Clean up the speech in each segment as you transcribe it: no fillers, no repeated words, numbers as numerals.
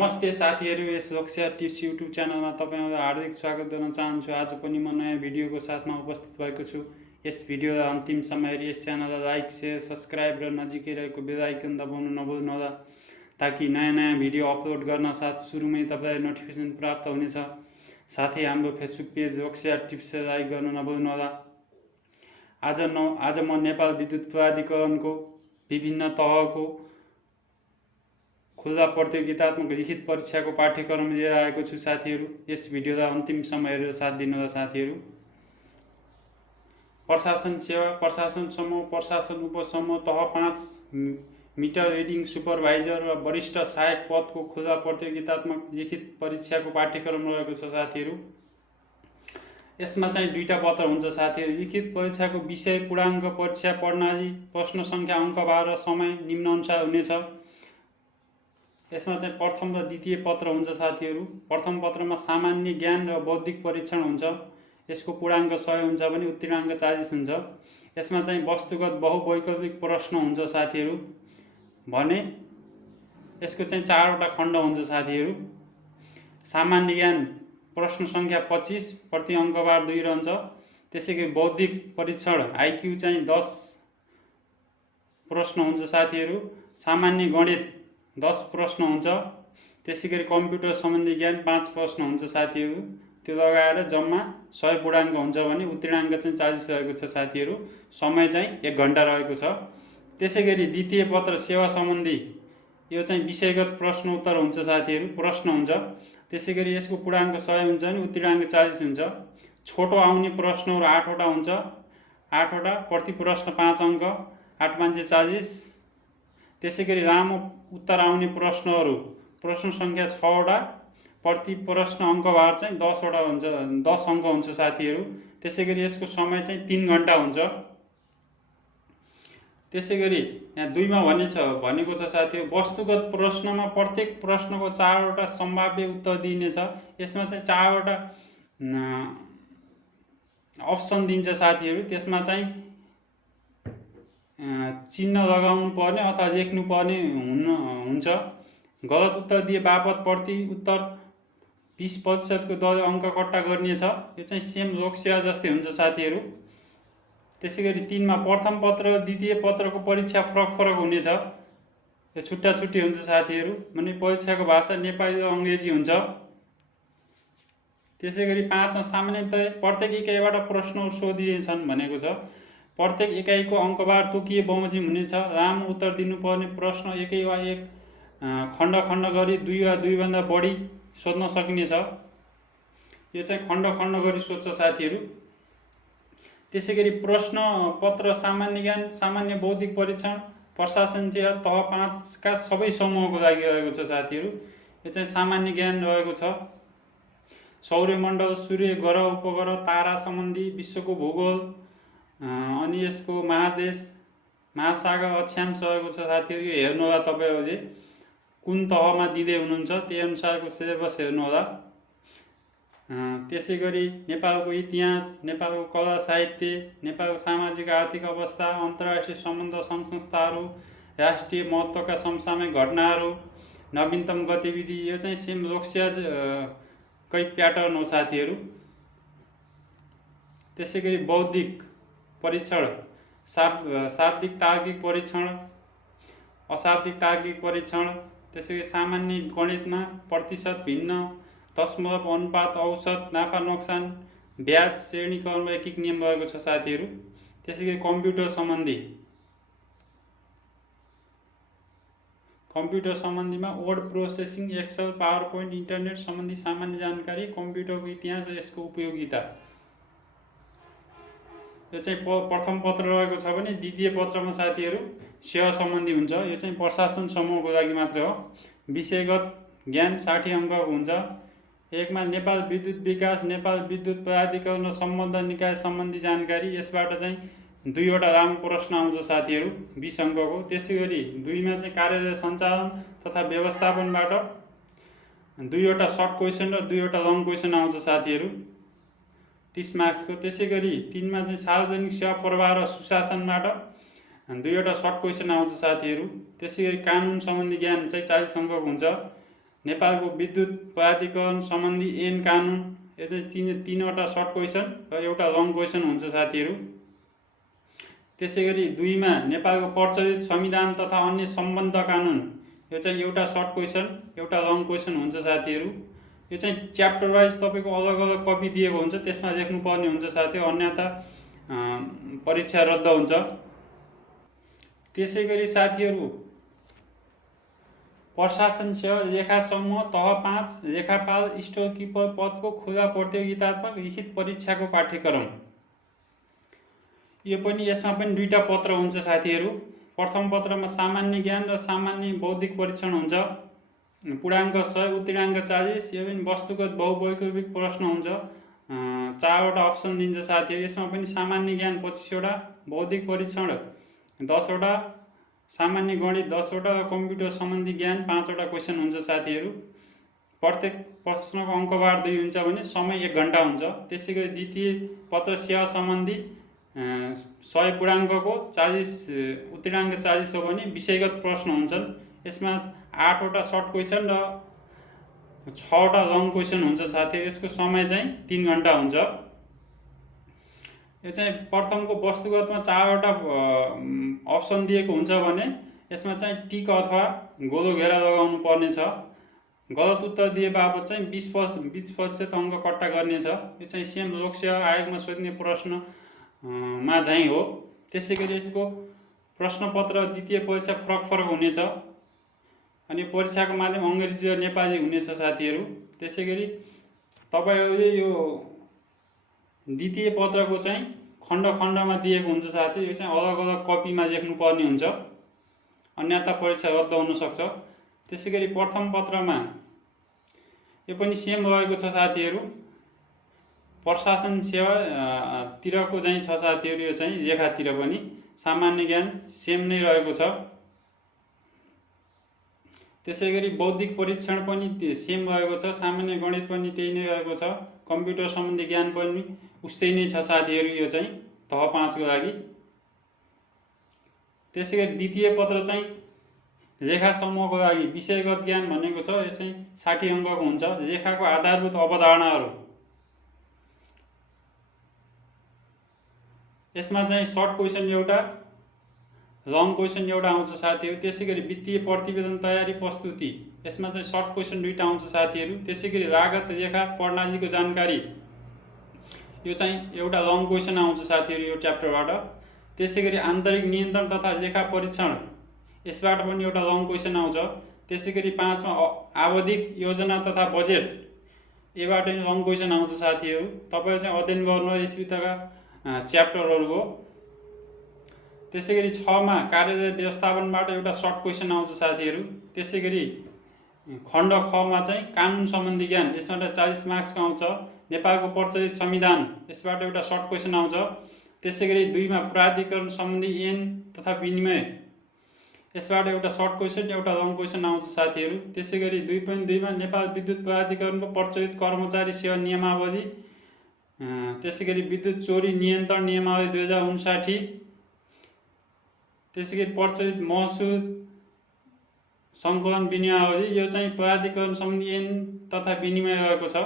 नमस्ते साथीहरू, यस लक्ष्य टिप्स युट्युब च्यानलमा तपाईँहरूलाई हार्दिक स्वागत गर्न चाहन्छु। आज पनि म नयाँ भिडियोको साथमा उपस्थित भएको छु। यस भिडियोलाई अन्तिमसम्म हेरी यस च्यानललाई लाइक, सेयर, सब्सक्राइब र नजिकै रहेको बेल आइकन दबाउन नभुल्नुहोला, ताकि नयाँ नयाँ भिडियो अपलोड गर्न साथ सुरुमै तपाईँलाई नोटिफिकेसन प्राप्त हुनेछ। साथै हाम्रो फेसबुक पेज लक्ष्य टिप्सलाई लाइक गर्न नभुल्नुहोला। आज म नेपाल विद्युत प्राधिकरणको विभिन्न तहको खुल्ला प्रतियोगितात्मक लिखित परीक्षाको पाठ्यक्रम लिएर आएको छु साथीहरू। यस भिडियोलाई अन्तिमसम्म हेरेर साथ दिनुहोला साथीहरू। प्रशासन सेवा, प्रशासन समूह, प्रशासन उपसमूह तह 5 मिटर रिडिङ सुपरभाइजर र वरिष्ठ सहायक पदको खुल्ला प्रतियोगितात्मक लिखित परीक्षाको पाठ्यक्रम रहेको छ साथीहरू। यसमा चाहिँ दुईटा पत्र हुन्छ साथीहरू। लिखित परीक्षाको विषय पूर्णाङ्क परीक्षा प्रणाली, प्रश्न सङ्ख्या, अङ्कभार र समय निम्नानुसार हुनेछ। यसमा चाहिँ प्रथम र द्वितीय पत्र हुन्छ साथीहरू। प्रथम पत्रमा सामान्य ज्ञान र बौद्धिक परीक्षण हुन्छ। यसको पूर्णाङ्क 100 हुन्छ भने उत्तीर्णाङ्क 40 हुन्छ। यसमा चाहिँ वस्तुगत बहुवैकल्पिक प्रश्न हुन्छ साथीहरू। भने यसको चाहिँ 4वटा खण्ड हुन्छ साथीहरू। सामान्य ज्ञान प्रश्न सङ्ख्या 25, प्रति अङ्कभार 2 रहन्छ। त्यसैगरी बौद्धिक परीक्षण आइक्यू चाहिँ 10 प्रश्न हुन्छ साथीहरू। सामान्य गणित 10 प्रश्न हुन्छ। त्यसैगरी कम्प्युटर सम्बन्धी ज्ञान 5 प्रश्न हुन्छ साथीहरू। त्यो लगाएर जम्मा 100 पूर्णाङ्क हुन्छ भने उत्तीर्णाङ्क चाहिँ 40 रहेको छ साथीहरू। समय चाहिँ 1 घण्टा रहेको छ। त्यसैगरी द्वितीय पत्र सेवा सम्बन्धी, यो चाहिँ विषयगत प्रश्न उत्तर हुन्छ साथीहरू, प्रश्न हुन्छ। त्यसैगरी यसको पूर्णाङ्क 100 हुन्छ भने उत्तीर्णाङ्क 40 हुन्छ। छोटो आउने प्रश्नहरू 8वटा हुन्छ। 8वटा, प्रति प्रश्न 5 अङ्क, 8 × 40। त्यसैगरी लामो उत्तर आउने प्रश्नहरू प्रश्न सङ्ख्या 6वटा, प्रति प्रश्न अङ्कभार चाहिँ 10वटा हुन्छ, 10 अङ्क हुन्छ साथीहरू। त्यसैगरी यसको समय चाहिँ 3 घण्टा हुन्छ। त्यसैगरी यहाँ 2मा भनेको छ साथीहरू, वस्तुगत प्रश्नमा प्रत्येक प्रश्नको 4वटा सम्भाव्य उत्तर दिइनेछ। यसमा चाहिँ 4वटा अप्सन दिन्छ साथीहरू। त्यसमा चाहिँ चिन्ह लगाउनु पर्ने अथवा लेख्नु पर्ने हुन्छ। गलत उत्तर दिए बापत प्रति उत्तर 20% को दर अङ्क कट्टा गरिनेछ। यो चाहिँ सेम लोकसेवा जस्तै हुन्छ साथीहरू। त्यसैगरी 3मा प्रथम पत्र र द्वितीय पत्रको परीक्षा फरक हुनेछ। यो छुट्टा छुट्टी हुन्छ साथीहरू। भने परीक्षाको भाषा नेपाली र अङ्ग्रेजी हुन्छ। त्यसैगरी 5मा सामान्यतया प्रत्येक इकाइबाट प्रश्नहरू सोधिनेछन् भनेको छ। प्रत्येक इकाइको अङ्कभार तोकिए बमोजिम हुनेछ। लामो उत्तर दिनुपर्ने प्रश्न एकै वा एक खण्ड गरी 2 वा 2 भन्दा बढी सोध्न सकिनेछ। यो चाहिँ खण्ड गरी सोध्छ साथीहरू। त्यसैगरी प्रश्न पत्र सामान्य ज्ञान, सामान्य बौद्धिक परीक्षण, प्रशासन सेवा तह 5 का सबै समूहको लागि रहेको छ साथीहरू। यो चाहिँ सामान्य ज्ञान रहेको छ। सौर्यमण्डल, सूर्य, ग्रह, उपग्रह, तारा सम्बन्धी, विश्वको भूगोल, अनि यसको महादेश, महासागर, अक्षांश रहेको छ साथीहरू। यो हेर्नु होला तपाईँहरूले कुन तहमा दिँदै हुनुहुन्छ, त्यही अनुसारको सिलेबस हेर्नु होला। त्यसैगरी नेपालको इतिहास, नेपालको कला साहित्य, नेपालको सामाजिक आर्थिक अवस्था, अन्तर्राष्ट्रिय सम्बन्ध, सङ्घ संस्थाहरू, राष्ट्रिय महत्त्वका समसामयिक घटनाहरू, नवीनतम गतिविधि, यो चाहिँ सेम लोकसेवाकै प्याटर्न हो साथीहरू। त्यसैगरी बौद्धिक परीक्षण, शाब्दिक तार्किक परीक्षण, अशाब्दिक तार्किक परीक्षण। त्यसैगरी सामान्य गणितमा प्रतिशत, भिन्न, दशमलव, अनुपात, औसत, नाफा नोक्सान, ब्याज, श्रेणीकरण र एकीक नियम रहेको छ साथीहरू। त्यसैगरी कम्प्युटर सम्बन्धीमा word processing, excel, power point, internet सम्बन्धी सामान्य जानकारी, कम्प्युटरको इतिहास र यसको उपयोगिता। यो चाहिँ प्रथम पत्र रहेको छ भने द्वितीय पत्रमा साथीहरू सेवा सम्बन्धी हुन्छ। यो चाहिँ प्रशासन समूहको लागि मात्र हो। विषयगत ज्ञान 60 अङ्कको हुन्छ। 1मा नेपाल विद्युत विकास, नेपाल विद्युत प्राधिकरण र सम्बद्ध निकाय सम्बन्धी जानकारी। यसबाट चाहिँ 2वटा लामो प्रश्न आउँछ साथीहरू, 20 अङ्कको। त्यसैगरी 2मा चाहिँ कार्यालय सञ्चालन तथा व्यवस्थापनबाट 2वटा सर्ट क्वेसन र 2वटा लङ क्वेसन आउँछ साथीहरू, 30 मार्क्सको। त्यसैगरी 3मा चाहिँ सार्वजनिक सेवा प्रवाह र सुशासनबाट 2वटा सर्ट क्वेसन आउँछ साथीहरू। त्यसैगरी कानुन सम्बन्धी ज्ञान चाहिँ 40 अङ्कको हुन्छ। नेपालको विद्युत प्राधिकरण सम्बन्धी ऐन कानुन, यो चाहिँ तीनवटा सर्ट क्वेसन र एउटा लङ क्वेसन हुन्छ साथीहरू। त्यसै गरी 2 मा नेपालको प्रचलित संविधान तथा अन्य सम्बद्ध कानुन, यो चाहिँ एउटा सर्ट क्वेसन एउटा लङ क्वेसन हुन्छ साथीहरू। यो चाहिँ च्याप्टर वाइज तपाईँको अलग अलग कपी दिएको हुन्छ, त्यसमा लेख्नुपर्ने हुन्छ साथीहरू, अन्यथा परीक्षा रद्द हुन्छ। त्यसै गरी साथीहरू प्रशासन सेवा लेखा समूह तह 5 लेखापाल स्टोर किपर पदको खुला प्रतियोगितात्मक लिखित परीक्षाको पाठ्यक्रम, यो पनि यसमा पनि 2टा पत्र हुन्छ साथीहरू। प्रथम पत्रमा सामान्य ज्ञान र सामान्य बौद्धिक परीक्षण हुन्छ, पूर्णाङ्क 100 उत्तीर्णाङ्क 40। यो पनि वस्तुगत बहुवैकल्पिक प्रश्न हुन्छ, 4वटा अप्सन दिन्छ साथीहरू। यसमा पनि सामान्य ज्ञान 25वटा, बौद्धिक परीक्षण 10वटा, सामान्य गणित 10वटा र कम्प्युटर सम्बन्धी ज्ञान 5वटा क्वेसन हुन्छ साथीहरू। प्रत्येक प्रश्नको अङ्कबार 2 हुन्छ भने समय 1 घण्टा हुन्छ। त्यसै गरी द्वितीय पत्र सेवा सम्बन्धी 100 पूर्णाङ्कको 40 उत्तीर्णाङ्क 40 हो भने विषयगत प्रश्न हुन्छन्। यसमा 8वटा सर्ट क्वेसन र 6वटा लङ क्वेसन हुन्छ साथीहरू। यसको समय चाहिँ 3 घण्टा हुन्छ। यो चाहिँ प्रथमको वस्तुगतमा 4वटा अप्सन दिएको हुन्छ भने यसमा चाहिँ टिक अथवा गोलो घेरा लगाउनु पर्ने छ। गलत उत्तर दिए बापत चाहिँ 20% अङ्क कट्टा गर्नेछ। यो चाहिँ सेम लोकसेवा आयोगमा सोध्ने प्रश्न मा चाहिँ हो। त्यसै गरी यसको प्रश्नपत्र द्वितीय परीक्षा फरक हुनेछ, अनि परीक्षाको माध्यम अङ्ग्रेजी र नेपाली हुनेछ साथीहरू। त्यसै गरी तपाईँहरूले यो द्वितीय पत्रको चाहिँ खण्ड खण्डमा दिएको हुन्छ साथी, यो चाहिँ अलग अलग कपीमा लेख्नुपर्ने हुन्छ, अन्यथा परीक्षा रद्द हुन सक्छ। त्यसै गरी प्रथम पत्रमा यो पनि सेम रहेको छ साथीहरू, प्रशासन सेवा तिरको चाहिँ छ साथीहरू। यो चाहिँ लेखातिर पनि सामान्य ज्ञान सेम नै रहेको छ। त्यसै गरी बौद्धिक परीक्षण पनि सेम रहेको छ, सामान्य गणित पनि त्यही नै रहेको छ, कम्प्युटर सम्बन्धी ज्ञान पनि उस्तै नै छ साथीहरू, यो चाहिँ तह 5 को लागि। त्यसै गरी द्वितीय पत्र चाहिँ लेखा समूहको लागि विषयगत ज्ञान भनेको छ, यो चाहिँ 60 अङ्कको हुन्छ। लेखाको आधारभूत अवधारणाहरू, यसमा चाहिँ सर्ट क्वेसन एउटा लङ क्वेसन एउटा आउँछ साथीहरू। त्यसै गरी वित्तीय प्रतिवेदन तयारी प्रस्तुति, यसमा चाहिँ सर्ट क्वेसन 2टा आउँछ साथीहरू। त्यसै गरी लागत लेखा प्रणालीको जानकारी, यो चाहिँ एउटा लङ क्वेसन आउँछ साथीहरू यो च्याप्टरबाट। त्यसै गरी आन्तरिक नियन्त्रण तथा लेखा परीक्षण, यसबाट पनि एउटा लङ क्वेसन आउँछ। त्यसै गरी 5 मा आवधिक योजना तथा बजेट, यबाट लङ क्वेसन आउँछ साथीहरू। तपाईहरु चाहिँ अध्ययन गर्नु यसभित्रका च्याप्टरहरुको। त्यसै गरी 6 मा कार्यालय व्यवस्थापनबाट एउटा सर्ट क्वेसन आउँछ साथीहरू। त्यसै गरी खण्ड ख मा चाहिँ कानुन सम्बन्धी ज्ञान, यसबाट 40 मार्क्सको आउँछ। नेपालको प्रचलित संविधान, यसबाट एउटा सर्ट क्वेसन आउँछ। त्यसै गरी 2 मा प्राधिकरण सम्बन्धी ऐन तथा विनिमय, यसबाट एउटा सर्ट क्वेसन एउटा लङ क्वेसन आउँछ साथीहरू। त्यसै गरी 2.2 मा नेपाल विद्युत प्राधिकरणको प्रचलित कर्मचारी सेवा नियमावली, त्यसै गरी विद्युत चोरी नियन्त्रण नियमावली 2059, त्यसै गरी प्रचलित महसुल सङ्कलन विनियावली, यो चाहिँ प्राधिकरण सम्बन्धी ऐन तथा विनिमय रहेको छ।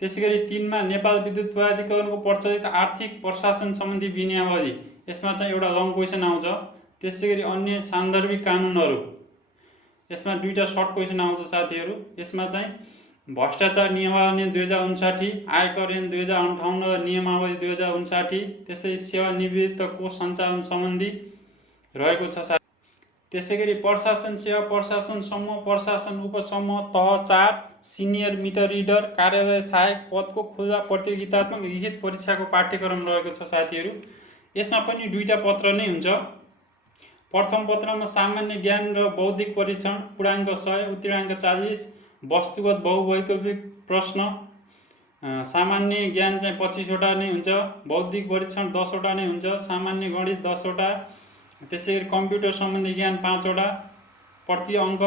त्यसै गरी 3 मा नेपाल विद्युत प्राधिकरणको प्रचलित आर्थिक प्रशासन सम्बन्धी विनियावली, यसमा चाहिँ एउटा लङ क्वेसन आउँछ। त्यसै गरी अन्य सान्दर्भिक कानुनहरू, यसमा 2टा सर्ट क्वेसन आउँछ साथीहरू। यसमा चाहिँ भ्रष्टाचार नियमावली 2059, आयकर ऐन 2058 र नियमावली 2059, त्यसै सेवानिवृत्त कोष सञ्चालन सम्बन्धी रहेको छ। त्यसै गरी प्रशासन सेवा, प्रशासन समूह, प्रशासन उपसमूह तह 4 सिनियर मिटर रिडर कार्यालय सहायक पदको खुला प्रतियोगितात्मक लिखित परीक्षाको पाठ्यक्रम रहेको छ साथीहरू। यसमा पनि 2टा पत्र नै हुन्छ। प्रथम पत्रमा सामान्य ज्ञान र बौद्धिक परीक्षण, पूर्णाङ्क 100 उत्तीर्णाङ्क 40, वस्तुगत बहुवैकल्पिक प्रश्न, सामान्य ज्ञान चाहिँ 25 वटा नै हुन्छ, बौद्धिक परीक्षण 10 वटा नै हुन्छ, सामान्य गणित 10 वटा, त्यसै गरी कम्प्युटर सम्बन्धी ज्ञान 5 वटा, प्रति अङ्क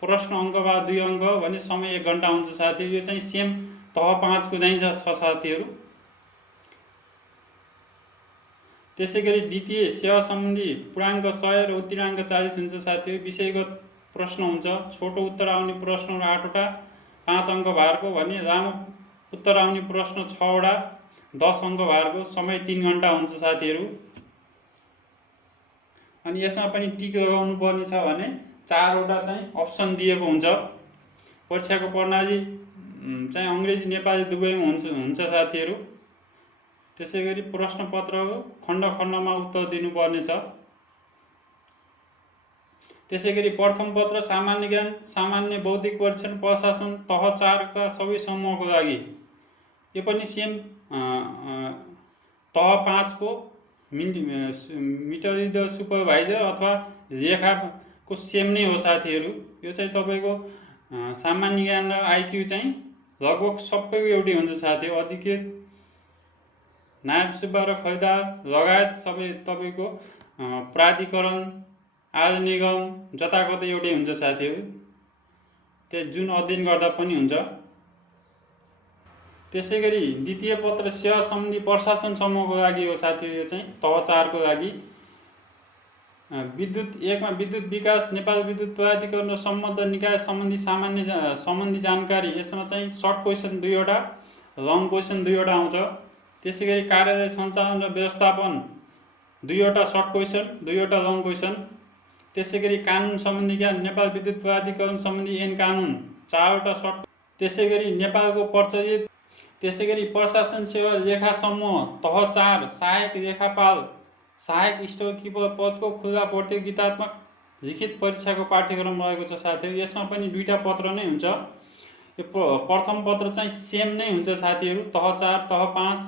प्रश्न अङ्कबाट 2 अङ्क भने समय 1 घण्टा हुन्छ साथी। यो चाहिँ सेम तह 5 को चाहिँ छ साथीहरू। त्यसै गरी द्वितीय सेवा सम्बन्धी पूर्णाङ्क 100 र उत्तीर्णाङ्क 40 हुन्छ साथीहरू। विषयगत प्रश्न हुन्छ। छोटो उत्तर आउने प्रश्न 8वटा 5 अङ्क भारको भने लामो उत्तर आउने प्रश्न 6वटा 10 अङ्क भारको। समय 3 घण्टा हुन्छ साथीहरू। अनि यसमा पनि टिक लगाउनु पर्ने छ भने 4वटा चाहिँ अप्सन दिएको हुन्छ। परीक्षाको प्रणाली चाहिँ अङ्ग्रेजी नेपाली दुवैमा हुन्छ साथीहरू। त्यसैगरी प्रश्नपत्रको खण्ड खण्डमा उत्तर दिनुपर्ने छ। त्यसैगरी प्रथम पत्र सामान्य ज्ञान, सामान्य बौद्धिक परीक्षण, प्रशासन तह 4 का सबै समूहको लागि यो पनि सेम तह 5 को मिटर द सुपरभाइजर अथवा लेखाको सेम नै हो साथीहरू। यो चाहिँ तपाईँको सामान्य ज्ञान र आइक्यू चाहिँ लगभग सबैको एउटै हुन्छ साथीहरू। अधिकृत, नायब सुब्बा र खरिदार लगायत सबै तपाईँको प्राधिकरण, आय निगम जताकतै एउटै हुन्छ साथीहरू। त्यो जुन अध्ययन गर्दा पनि हुन्छ। त्यसैगरी द्वितीय पत्र सेवा सम्बन्धी प्रशासन समूहको लागि हो साथीहरू। यो चाहिँ तह 4 को लागि। विद्युत 1 मा विद्युत विकास, नेपाल विद्युत प्राधिकरण र सम्बद्ध निकाय सम्बन्धी जानकारी। यसमा चाहिँ सर्ट क्वेसन 2वटा, लङ क्वेसन 2वटा आउँछ। त्यसैगरी कार्यालय सञ्चालन र व्यवस्थापन 2वटा सर्ट क्वेसन 2वटा लङ क्वेसन। त्यसैगरी कानुन सम्बन्धी ज्ञान, नेपाल विद्युत प्राधिकरण सम्बन्धी ऐन कानुन 4वटा सर्ट। त्यसैगरी नेपालको प्रचलित। त्यसैगरी प्रशासन सेवा लेखा समूह तह 4 सहायक लेखापाल, सहायक स्टोर किपर पदको खुला प्रतियोगितात्मक लिखित परीक्षाको पाठ्यक्रम रहेको छ साथीहरू। यसमा पनि 2टा पत्र नै हुन्छ। यो प्रथम पत्र चाहिँ सेम नै हुन्छ साथीहरू, तह 4 तह 5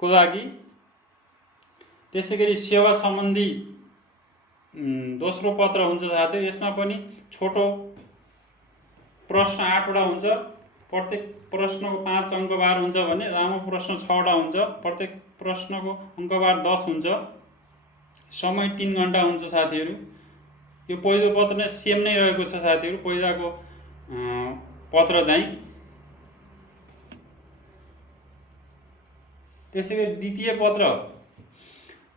को लागि। त्यसैगरी सेवा सम्बन्धी दोस्रो पत्र हुन्छ साथीहरू। यसमा पनि छोटो प्रश्न 8वटा हुन्छ। प्रत्येक प्रश्नको 5 अङ्कभार हुन्छ भने लामो प्रश्न 6वटा हुन्छ। प्रत्येक प्रश्नको अङ्कभार 10 हुन्छ। समय 3 घण्टा हुन्छ साथीहरू। यो पहिलो पत्र नै सेम नै रहेको छ साथीहरू, पहिलाको पत्र चाहिँ। त्यसैगरी द्वितीय पत्र,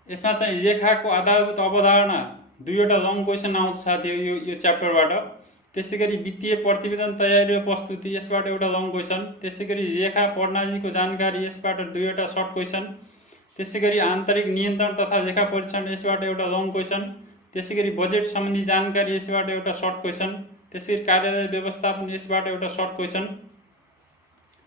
यसमा चाहिँ लेखाको आधारभूत अवधारणा 2वटा लङ क्वेसन आउँछ साथीहरू यो च्याप्टरबाट। त्यसैगरी वित्तीय प्रतिवेदन तयारी र प्रस्तुति, यसबाट एउटा लङ क्वेसन। त्यसैगरी लेखा प्रणालीको जानकारी, यसबाट 2वटा सर्ट क्वेसन। त्यसैगरी आन्तरिक नियन्त्रण तथा लेखा परीक्षण, यसबाट एउटा लङ क्वेसन। त्यसैगरी बजेट सम्बन्धी जानकारी, यसबाट एउटा सर्ट क्वेसन। त्यसैगरी कार्यालय व्यवस्थापन, यसबाट एउटा सर्ट क्वेसन।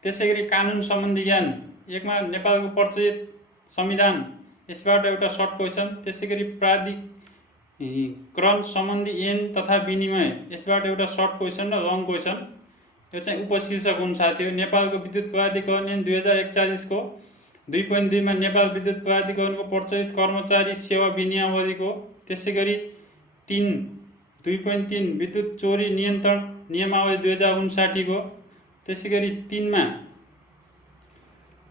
त्यसैगरी कानुन सम्बन्धी ज्ञान 1 मा नेपालको प्रचलित संविधान, यसबाट एउटा सर्ट क्वेसन। त्यसैगरी प्राधिकरण सम्बन्धी ऐन तथा विनिमय, यसबाट एउटा सर्ट क्वेसन र लङ क्वेसन। यो चाहिँ उपशीर्षक हुन् साथीहरू। नेपालको विद्युत प्राधिकरण ऐन 2041 को 2.2 मा नेपाल विद्युत प्राधिकरणको प्रचलित कर्मचारी सेवा विनियमावलीको। त्यसैगरी 2.3 विद्युत चोरी नियन्त्रण नियमावली 2059 को। त्यसैगरी 3 मा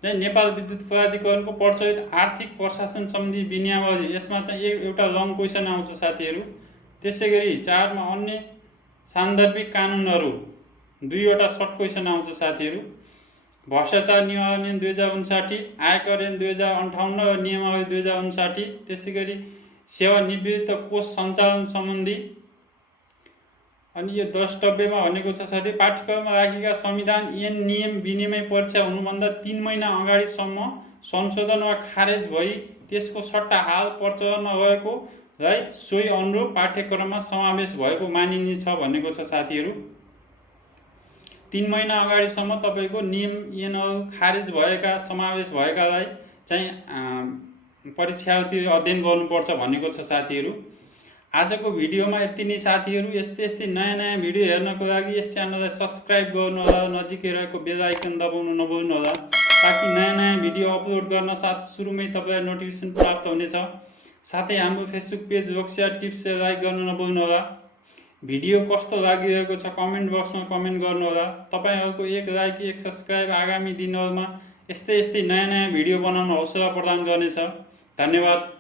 नेपाल विद्युत प्राधिकरणको प्रचलित आर्थिक प्रशासन सम्बन्धी विनियमावली, यसमा चाहिँ एउटा लङ क्वेसन आउँछ साथीहरू। त्यसैगरी 4 मा अन्य सान्दर्भिक कानुनहरू 2वटा सर्ट क्वेसन आउँछ साथीहरू। भ्रष्टाचार निवारण ऐन 2059, आयकर ऐन 2058 र नियमावली 2059। त्यसैगरी सेवानिवृत्त कोष सञ्चालन सम्बन्धी। अनि यो द्रष्टव्यमा भनेको छ साथी, पाठ्यक्रममा राखेका संविधान ऐन नियम विनिमय परीक्षा हुनुभन्दा 3 महिना अगाडिसम्म संशोधन वा खारेज भई त्यसको सट्टा हाल प्रचलनमा रहेकोलाई सोही अनुरूप पाठ्यक्रममा समावेश भएको मानिनेछ भनेको छ साथीहरू। 3 महिना अगाडिसम्म तपाईँको नियम ऐनहरू खारेज भएका, समावेश भएकालाई चाहिँ परीक्षार्थी अध्ययन गर्नुपर्छ भनेको छ साथीहरू। आजको भिडियोमा यति नै साथीहरू। यस्तै नयाँ भिडियो हेर्नको लागि यस च्यानललाई सब्सक्राइब गर्नुहोला, नजिकै रहेको बेल आइकन दबाउन नभुल्नुहोला, ताकि नयाँ भिडियो अपलोड गर्न साथ सुरुमै तपाईँलाई नोटिफिकेसन प्राप्त हुनेछ। साथै हाम्रो फेसबुक पेज रोक्सिया टिप्स लाइक गर्न नभुल्नुहोला। भिडियो कस्तो लागिरहेको छ कमेन्ट बक्समा कमेन्ट गर्नुहोला। तपाईँहरूको एक लाइक, एक सब्सक्राइब आगामी दिनहरूमा यस्तै नयाँ भिडियो बनाउन हौसला प्रदान गर्नेछ। धन्यवाद।